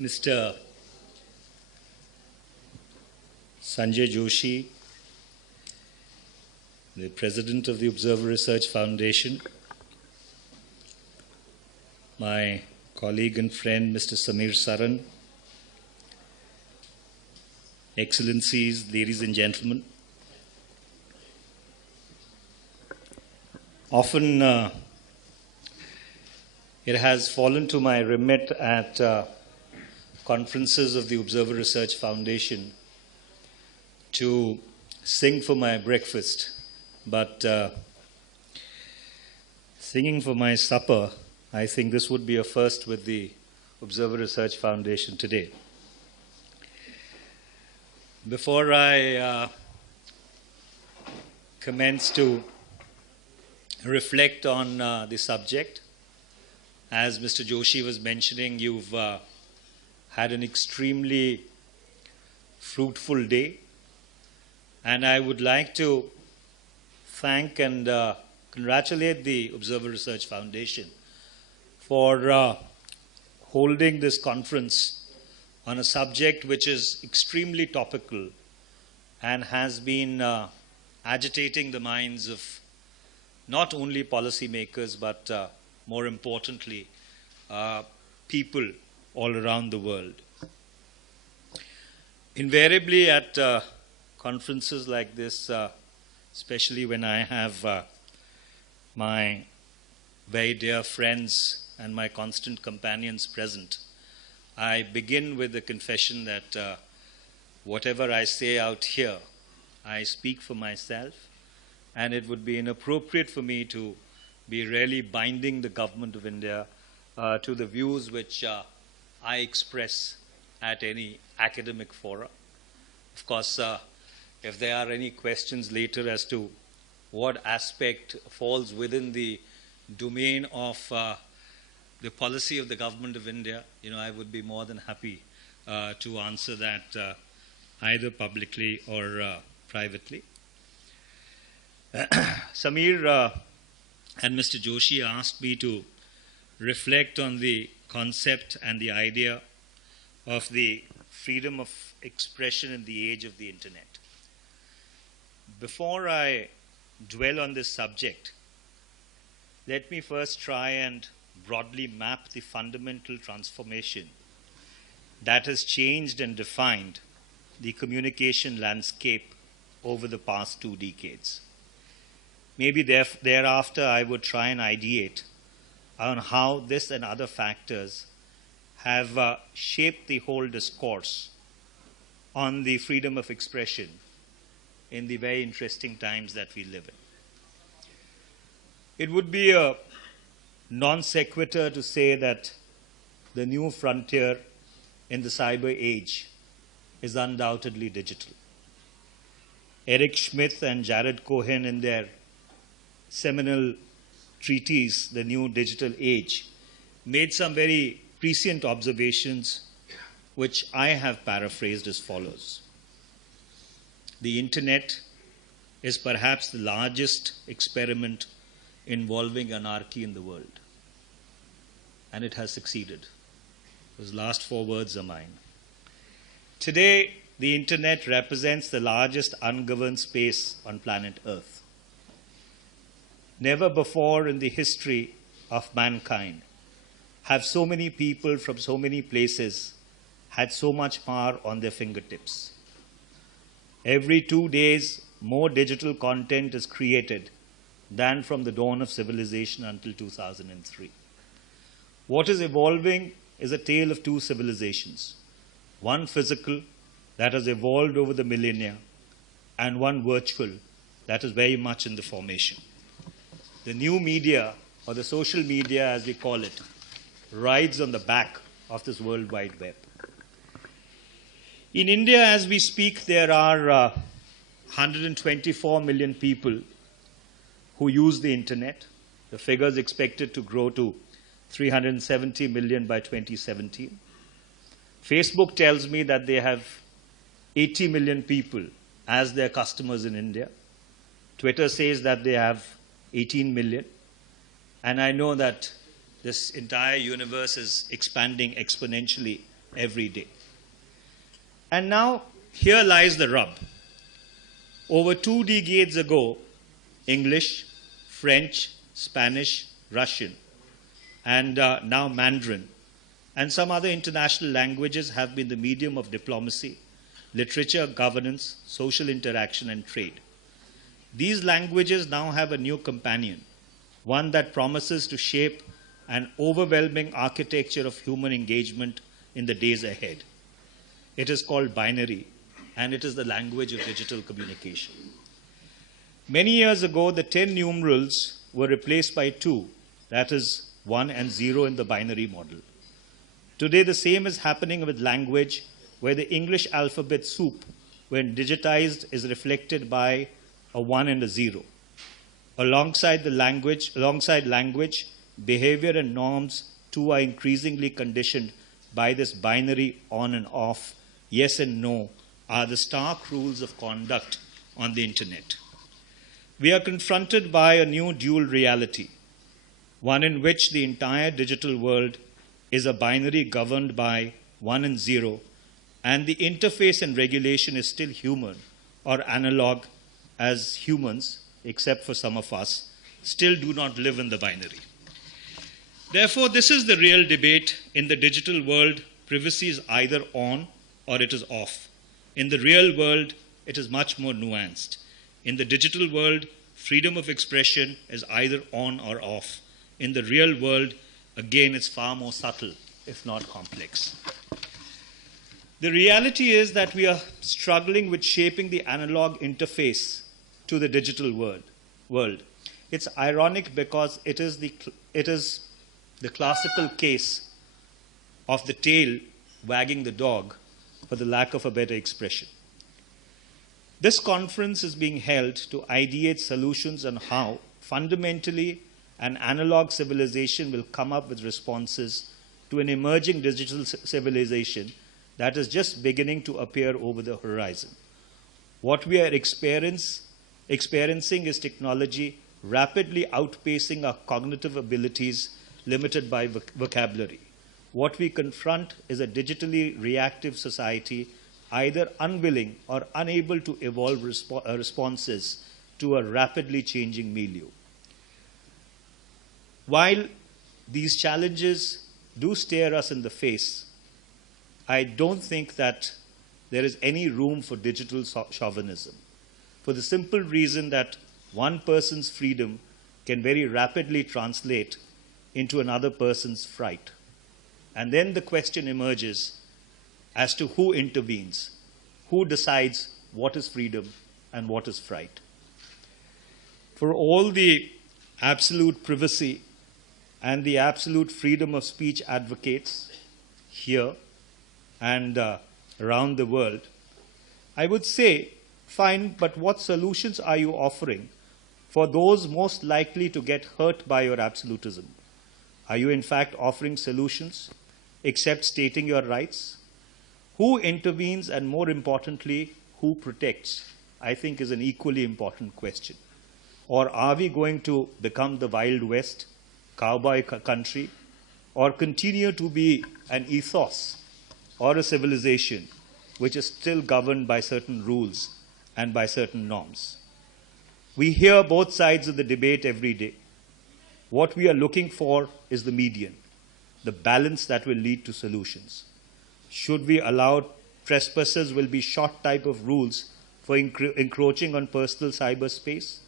Mr. Sanjay Joshi, the President of the Observer Research Foundation, my colleague and friend Mr. Samir Saran, Excellencies, ladies and gentlemen. Often it has fallen to my remit at conferences of the Observer Research Foundation to sing for my breakfast, but singing for my supper, I think this would be a first with the Observer Research Foundation today. Before I commence to reflect on the subject, as Mr. Joshi was mentioning, you've had an extremely fruitful day, and I would like to thank and congratulate the Observer Research Foundation for holding this conference on a subject which is extremely topical and has been agitating the minds of not only policymakers but more importantly people all around the world. Invariably at conferences like this, especially when I have my very dear friends and my constant companions present, I begin with the confession that whatever I say out here, I speak for myself, and it would be inappropriate for me to be really binding the government of India to the views which I express at any academic fora. Of course, if there are any questions later as to what aspect falls within the domain of the policy of the government of India, I would be more than happy to answer that either publicly or privately. Samir and Mr. Joshi asked me to reflect on the concept and the idea of the freedom of expression in the age of the internet. Before I dwell on this subject, let me first try and broadly map the fundamental transformation that has changed and defined the communication landscape over the past 2 decades. Maybe thereafter I would try and ideate on how this and other factors have shaped the whole discourse on the freedom of expression in the very interesting times that we live in. It would be a non sequitur to say that the new frontier in the cyber age is undoubtedly digital. Eric Schmidt and Jared Cohen, in their seminal treatise, The New Digital Age, made some very prescient observations which I have paraphrased as follows. The internet is perhaps the largest experiment involving anarchy in the world. And it has succeeded. Those last 4 words are mine. Today, the internet represents the largest ungoverned space on planet Earth. Never before in the history of mankind have so many people from so many places had so much power on their fingertips. Every 2 days, more digital content is created than from the dawn of civilization until 2003. What is evolving is a tale of 2 civilizations, one physical that has evolved over the millennia and one virtual that is very much in the formation. The new media, or the social media as we call it, rides on the back of this World Wide Web. In India, as we speak, there are 124 million people who use the internet. The figure is expected to grow to 370 million by 2017. Facebook tells me that they have 80 million people as their customers in India. Twitter says that they have 18 million. And I know that this entire universe is expanding exponentially every day. And now, here lies the rub. Over 2 decades ago, English, French, Spanish, Russian, and now Mandarin, and some other international languages have been the medium of diplomacy, literature, governance, social interaction, and trade. These languages now have a new companion, one that promises to shape an overwhelming architecture of human engagement in the days ahead. It is called binary, and it is the language of digital communication. Many years ago, the 10 numerals were replaced by 2, that is 1 and 0 in the binary model. Today, the same is happening with language, where the English alphabet soup, when digitized, is reflected by a 1 and a 0. Alongside language, behavior and norms too are increasingly conditioned by this binary on and off, yes and no, are the stark rules of conduct on the internet. We are confronted by a new dual reality, one in which the entire digital world is a binary governed by 1 and 0, and the interface and regulation is still human or analog, as humans, except for some of us, still do not live in the binary. Therefore, this is the real debate. In the digital world, privacy is either on or it is off. In the real world, it is much more nuanced. In the digital world, freedom of expression is either on or off. In the real world, again, it's far more subtle, if not complex. The reality is that we are struggling with shaping the analog interface to the digital world. It's ironic because it is the classical case of the tail wagging the dog, for the lack of a better expression. This conference is being held to ideate solutions on how, fundamentally, an analog civilization will come up with responses to an emerging digital civilization that is just beginning to appear over the horizon. What we are experiencing is technology rapidly outpacing our cognitive abilities limited by vocabulary. What we confront is a digitally reactive society, either unwilling or unable to evolve responses to a rapidly changing milieu. While these challenges do stare us in the face, I don't think that there is any room for digital chauvinism, for the simple reason that one person's freedom can very rapidly translate into another person's fright. And then the question emerges as to who intervenes, who decides what is freedom and what is fright. For all the absolute privacy and the absolute freedom of speech advocates here and around the world, I would say, fine, but what solutions are you offering for those most likely to get hurt by your absolutism? Are you in fact offering solutions except stating your rights? Who intervenes, and more importantly, who protects, I think is an equally important question. Or are we going to become the Wild West, cowboy country, or continue to be an ethos or a civilization which is still governed by certain rules and by certain norms? We hear both sides of the debate every day. What we are looking for is the median, the balance that will lead to solutions. Should we allow trespassers will be shot type of rules for encroaching on personal cyberspace?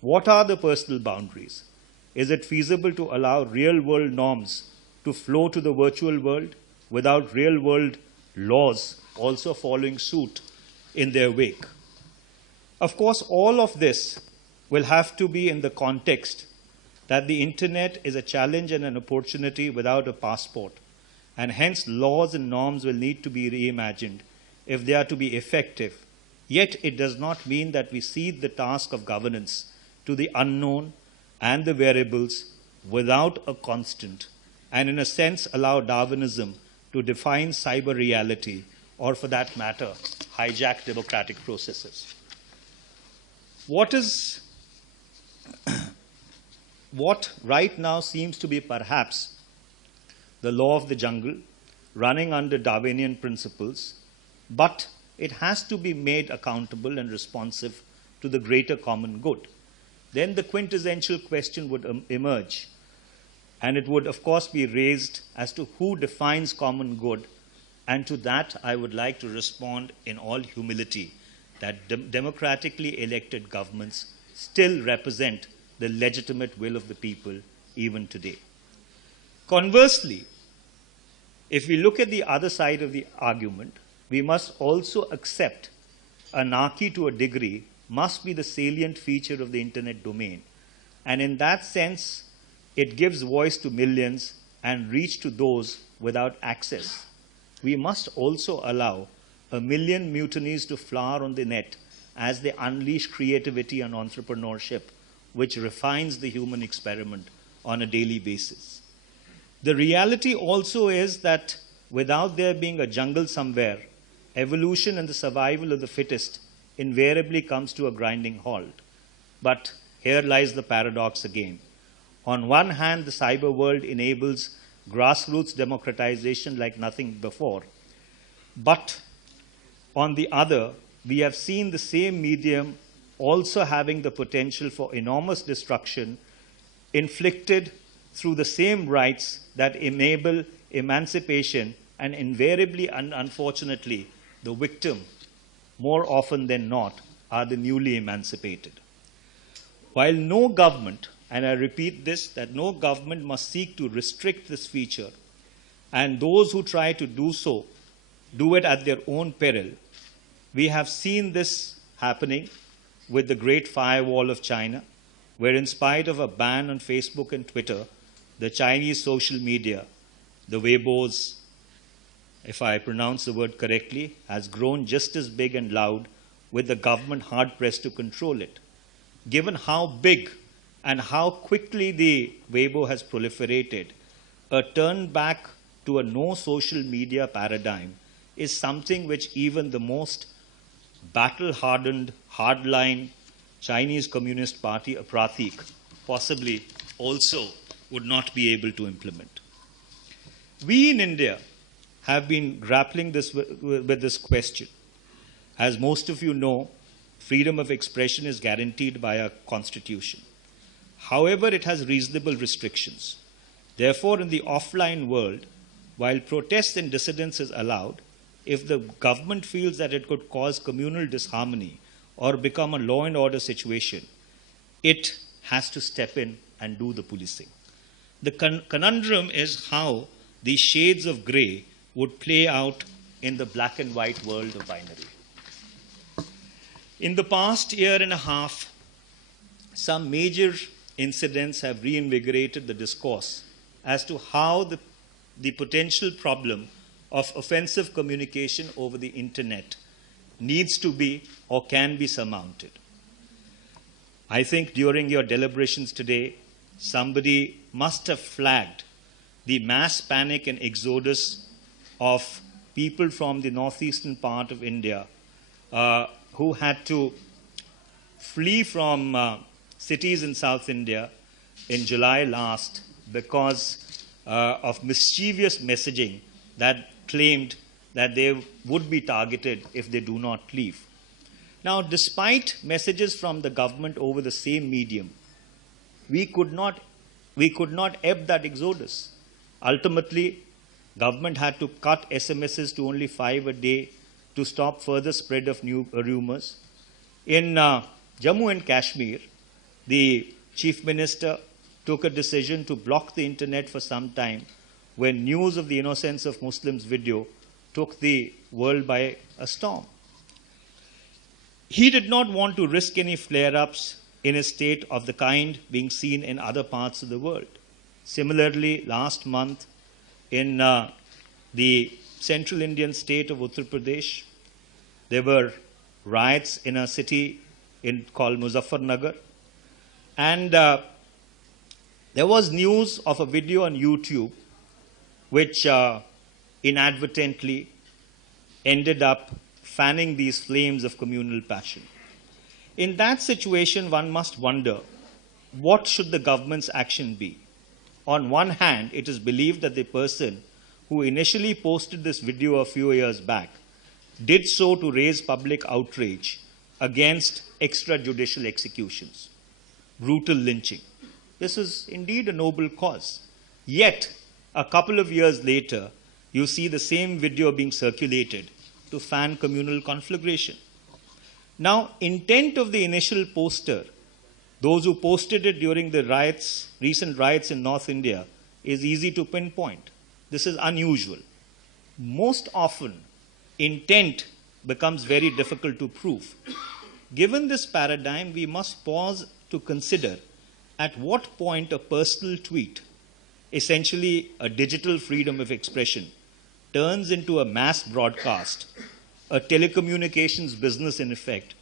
What are the personal boundaries? Is it feasible to allow real-world norms to flow to the virtual world without real-world laws also following suit in their wake? Of course, all of this will have to be in the context that the internet is a challenge and an opportunity without a passport, and hence laws and norms will need to be reimagined if they are to be effective. Yet it does not mean that we cede the task of governance to the unknown and the variables without a constant, and in a sense allow Darwinism to define cyber reality, or for that matter, hijack democratic processes. What right now seems to be perhaps the law of the jungle running under Darwinian principles, but it has to be made accountable and responsive to the greater common good. Then the quintessential question would emerge, and it would, of course, be raised as to who defines common good, and to that I would like to respond in all humility that democratically elected governments still represent the legitimate will of the people even today. Conversely, if we look at the other side of the argument, we must also accept anarchy to a degree must be the salient feature of the internet domain. And in that sense, it gives voice to millions and reach to those without access. We must also allow 1 million mutinies to flower on the net as they unleash creativity and entrepreneurship, which refines the human experiment on a daily basis. The reality also is that without there being a jungle somewhere, evolution and the survival of the fittest invariably comes to a grinding halt. But here lies the paradox again. On one hand, the cyber world enables grassroots democratization like nothing before. But on the other, we have seen the same medium also having the potential for enormous destruction inflicted through the same rights that enable emancipation, and invariably and unfortunately, the victim, more often than not, are the newly emancipated. While no government, and I repeat this, that no government must seek to restrict this feature, and those who try to do so do it at their own peril. We have seen this happening with the Great Firewall of China, where in spite of a ban on Facebook and Twitter, the Chinese social media, the Weibos, if I pronounce the word correctly, has grown just as big and loud, with the government hard-pressed to control it. Given how big and how quickly the Weibo has proliferated, a turn back to a no social media paradigm is something which even the most battle-hardened, hardline Chinese Communist Party, a Pratik, possibly also would not be able to implement. We in India have been grappling with this question. As most of you know, freedom of expression is guaranteed by our constitution. However, it has reasonable restrictions. Therefore, in the offline world, while protest and dissidence is allowed, if the government feels that it could cause communal disharmony or become a law and order situation, it has to step in and do the policing. The conundrum is how these shades of grey would play out in the black and white world of binary. In the past year and a half, some major incidents have reinvigorated the discourse as to how the potential problem of offensive communication over the internet needs to be or can be surmounted. I think during your deliberations today, somebody must have flagged the mass panic and exodus of people from the northeastern part of India who had to flee from cities in South India in July last because of mischievous messaging that claimed that they would be targeted if they do not leave. Now, despite messages from the government over the same medium, we could not ebb that exodus. Ultimately, government had to cut SMSs to only 5 a day to stop further spread of new rumors. In Jammu and Kashmir, the chief minister took a decision to block the internet for some time when news of the innocence of Muslims video took the world by a storm. He did not want to risk any flare-ups in a state of the kind being seen in other parts of the world. Similarly, last month in the central Indian state of Uttar Pradesh, there were riots in a city called Muzaffarnagar, and there was news of a video on YouTube which inadvertently ended up fanning these flames of communal passion. In that situation, one must wonder, what should the government's action be? On one hand, it is believed that the person who initially posted this video a few years back, did so to raise public outrage against extrajudicial executions, brutal lynching. This is indeed a noble cause. Yet, a couple of years later, you see the same video being circulated to fan communal conflagration. Now, intent of the initial poster, those who posted it during the riots, recent riots in North India, is easy to pinpoint. This is unusual. Most often, intent becomes very difficult to prove. Given this paradigm, we must pause to consider at what point a personal tweet, essentially a digital freedom of expression, turns into a mass broadcast, a telecommunications business in effect,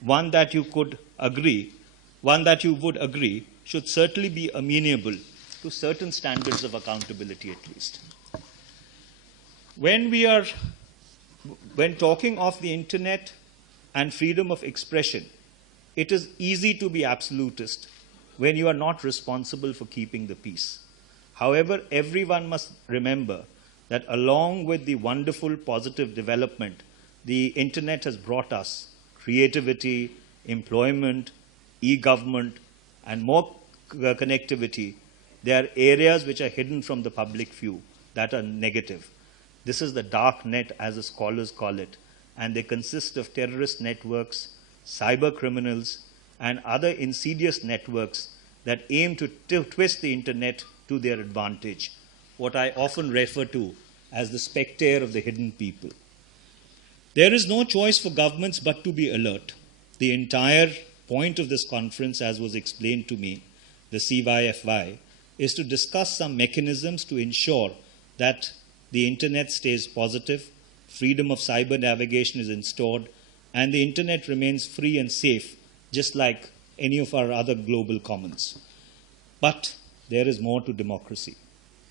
one that you would agree should certainly be amenable to certain standards of accountability at least. When talking of the internet and freedom of expression, it is easy to be absolutist when you are not responsible for keeping the peace. However, everyone must remember that along with the wonderful positive development the internet has brought us, creativity, employment, e-government, and more connectivity, there are areas which are hidden from the public view that are negative. This is the dark net, as the scholars call it, and they consist of terrorist networks, cyber criminals, and other insidious networks that aim to twist the internet to their advantage, what I often refer to as the spectre of the hidden people. There is no choice for governments but to be alert. The entire point of this conference, as was explained to me, the CYFY, is to discuss some mechanisms to ensure that the internet stays positive, freedom of cyber navigation is instaured, and the internet remains free and safe, just like any of our other global commons. But there is more to democracy.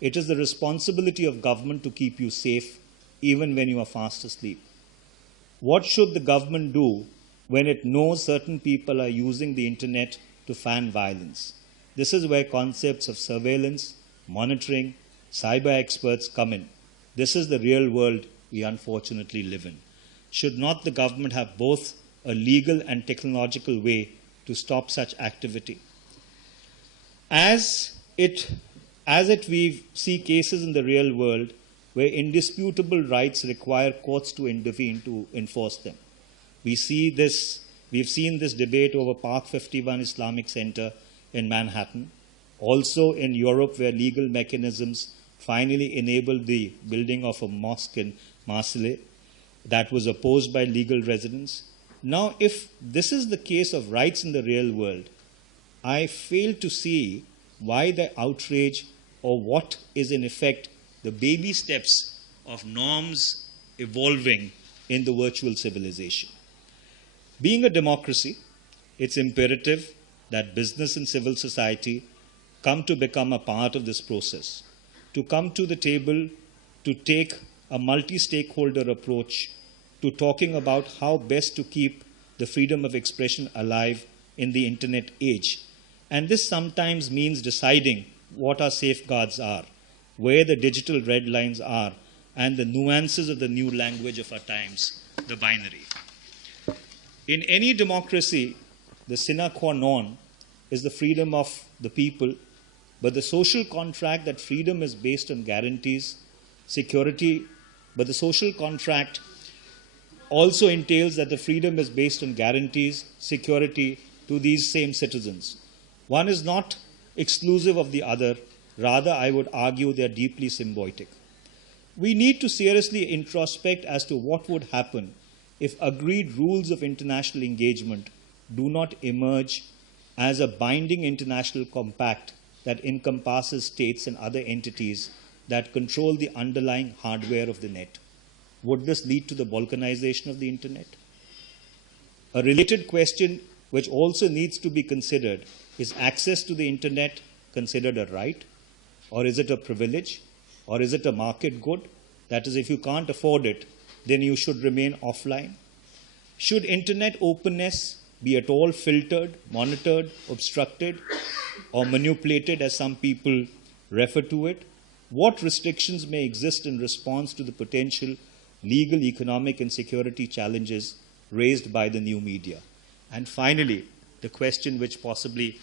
It is the responsibility of government to keep you safe, even when you are fast asleep. What should the government do when it knows certain people are using the internet to fan violence? This is where concepts of surveillance, monitoring, cyber experts come in. This is the real world we unfortunately live in. Should not the government have both a legal and technological way to stop such activity? As we see cases in the real world where indisputable rights require courts to intervene to enforce them. We've seen this debate over Park 51 Islamic Center in Manhattan, also in Europe where legal mechanisms finally enabled the building of a mosque in Marseille that was opposed by legal residents. Now, if this is the case of rights in the real world, I fail to see why the outrage or what is in effect the baby steps of norms evolving in the virtual civilization. Being a democracy, it's imperative that business and civil society come to become a part of this process, to come to the table, to take a multi-stakeholder approach to talking about how best to keep the freedom of expression alive in the internet age. And this sometimes means deciding what our safeguards are, where the digital red lines are, and the nuances of the new language of our times, the binary. In any democracy, the sine qua non is the freedom of the people, but the social contract that freedom is based on guarantees, security, but the social contract also entails that the freedom is based on guarantees, security to these same citizens. One is not exclusive of the other. Rather, I would argue they are deeply symbiotic. We need to seriously introspect as to what would happen if agreed rules of international engagement do not emerge as a binding international compact that encompasses states and other entities that control the underlying hardware of the net. Would this lead to the balkanization of the internet? A related question which also needs to be considered is access to the internet considered a right, or is it a privilege, or is it a market good? That is, if you can't afford it, then you should remain offline. Should internet openness be at all filtered, monitored, obstructed, or manipulated, as some people refer to it? What restrictions may exist in response to the potential legal, economic, and security challenges raised by the new media? And finally, the question which possibly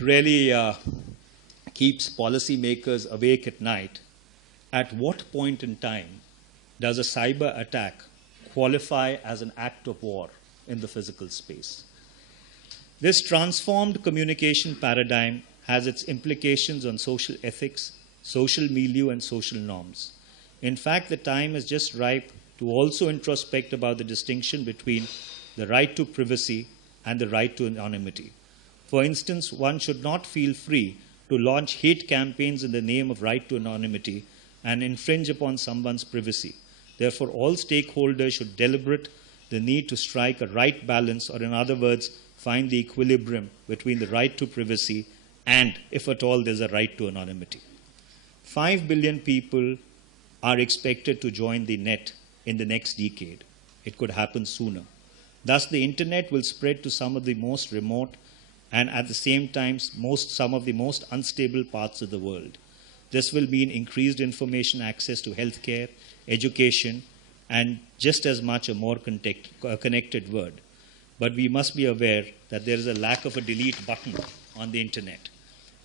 really keeps policymakers awake at night: at what point in time does a cyber attack qualify as an act of war in the physical space? This transformed communication paradigm has its implications on social ethics, social milieu, and social norms. In fact, the time is just ripe to also introspect about the distinction between the right to privacy and the right to anonymity. For instance, one should not feel free to launch hate campaigns in the name of right to anonymity and infringe upon someone's privacy. Therefore, all stakeholders should deliberate the need to strike a right balance, or in other words, find the equilibrium between the right to privacy and, if at all, there's a right to anonymity. 5 billion people are expected to join the net in the next decade. It could happen sooner. Thus, the internet will spread to some of the most remote and at the same time some of the most unstable parts of the world. This will mean increased information access to healthcare, education, and just as much a more connected world. But we must be aware that there is a lack of a delete button on the internet.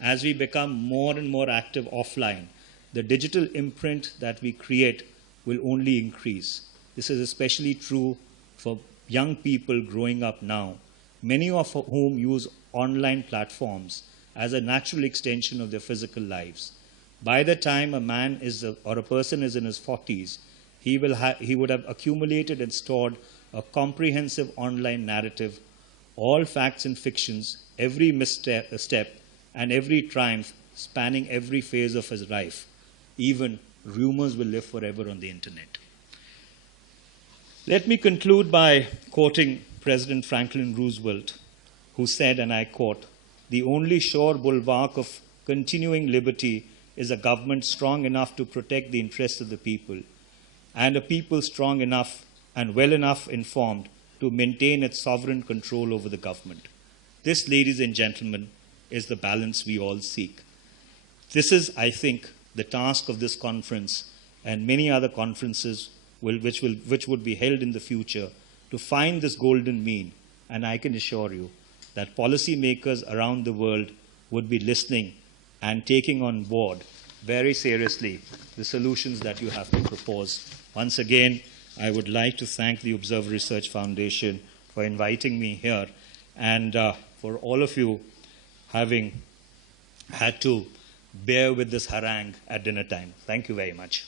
As we become more and more active offline, the digital imprint that we create will only increase. This is especially true for young people growing up now, many of whom use online platforms as a natural extension of their physical lives. By the time a man or a person is in his 40s, he would have accumulated and stored a comprehensive online narrative, all facts and fictions, every misstep and every triumph spanning every phase of his life. Even rumors will live forever on the internet. Let me conclude by quoting President Franklin Roosevelt, who said, and I quote, "The only sure bulwark of continuing liberty is a government strong enough to protect the interests of the people, and a people strong enough and well enough informed to maintain its sovereign control over the government." This, ladies and gentlemen, is the balance we all seek. This is, I think, the task of this conference and many other conferences which would be held in the future, to find this golden mean. And I can assure you that policymakers around the world would be listening and taking on board very seriously the solutions that you have to propose. Once again, I would like to thank the Observer Research Foundation for inviting me here, and for all of you having had to bear with this harangue at dinner time. Thank you very much.